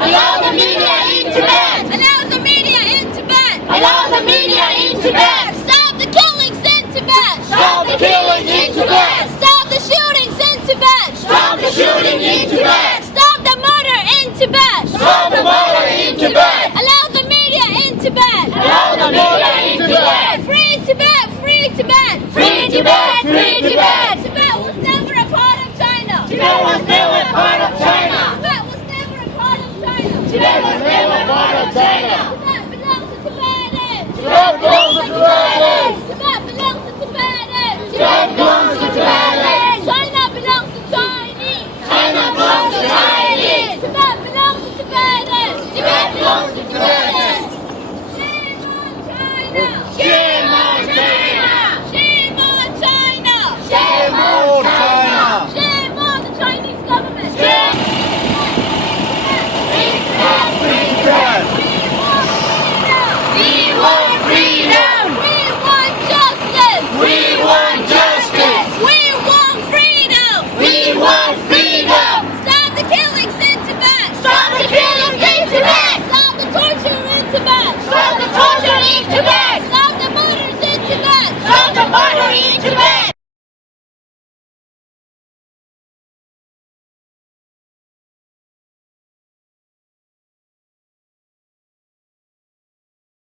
Allow the media in Tibet. Allow the media in Tibet. Allow the media in Tibet. Stop the killings in Tibet. Stop the killings in Tibet. Stop the shootings in Tibet. Stop the shooting in Tibet. Stop the murder in Tibet. Stop the murder in Tibet. Allow the media in Tibet. Allow the media in Tibet. Free Tibet. Free Tibet. Free Tibet. Free Tibet. Tibet was never a part of China. Tibet was never a part of China. Tibet was never a part of China. Tibet was never a part of China. Tibet belongs to Tibetans. Tibet belongs to Tibetans. Tibet belongs to Tibetans. Tibet belongs to Tibetans. China belongs to Chinese. China belongs to Chinese. Tibet belongs to Tibetans. Tibet belongs to Tibetans. Shame on China. Shame on China. Shame on China. Shame on China. Shame on the Chinese government. Shame. Free Tibet. We want freedom. We want justice. We want justice. We want freedom. We want freedom. Stop the killings in Tibet. Stop the killings in Tibet. Stop the torture in Tibet. Stop the torture in Tibet. Stop the murders in Tibet. Stop the murder in Tibet.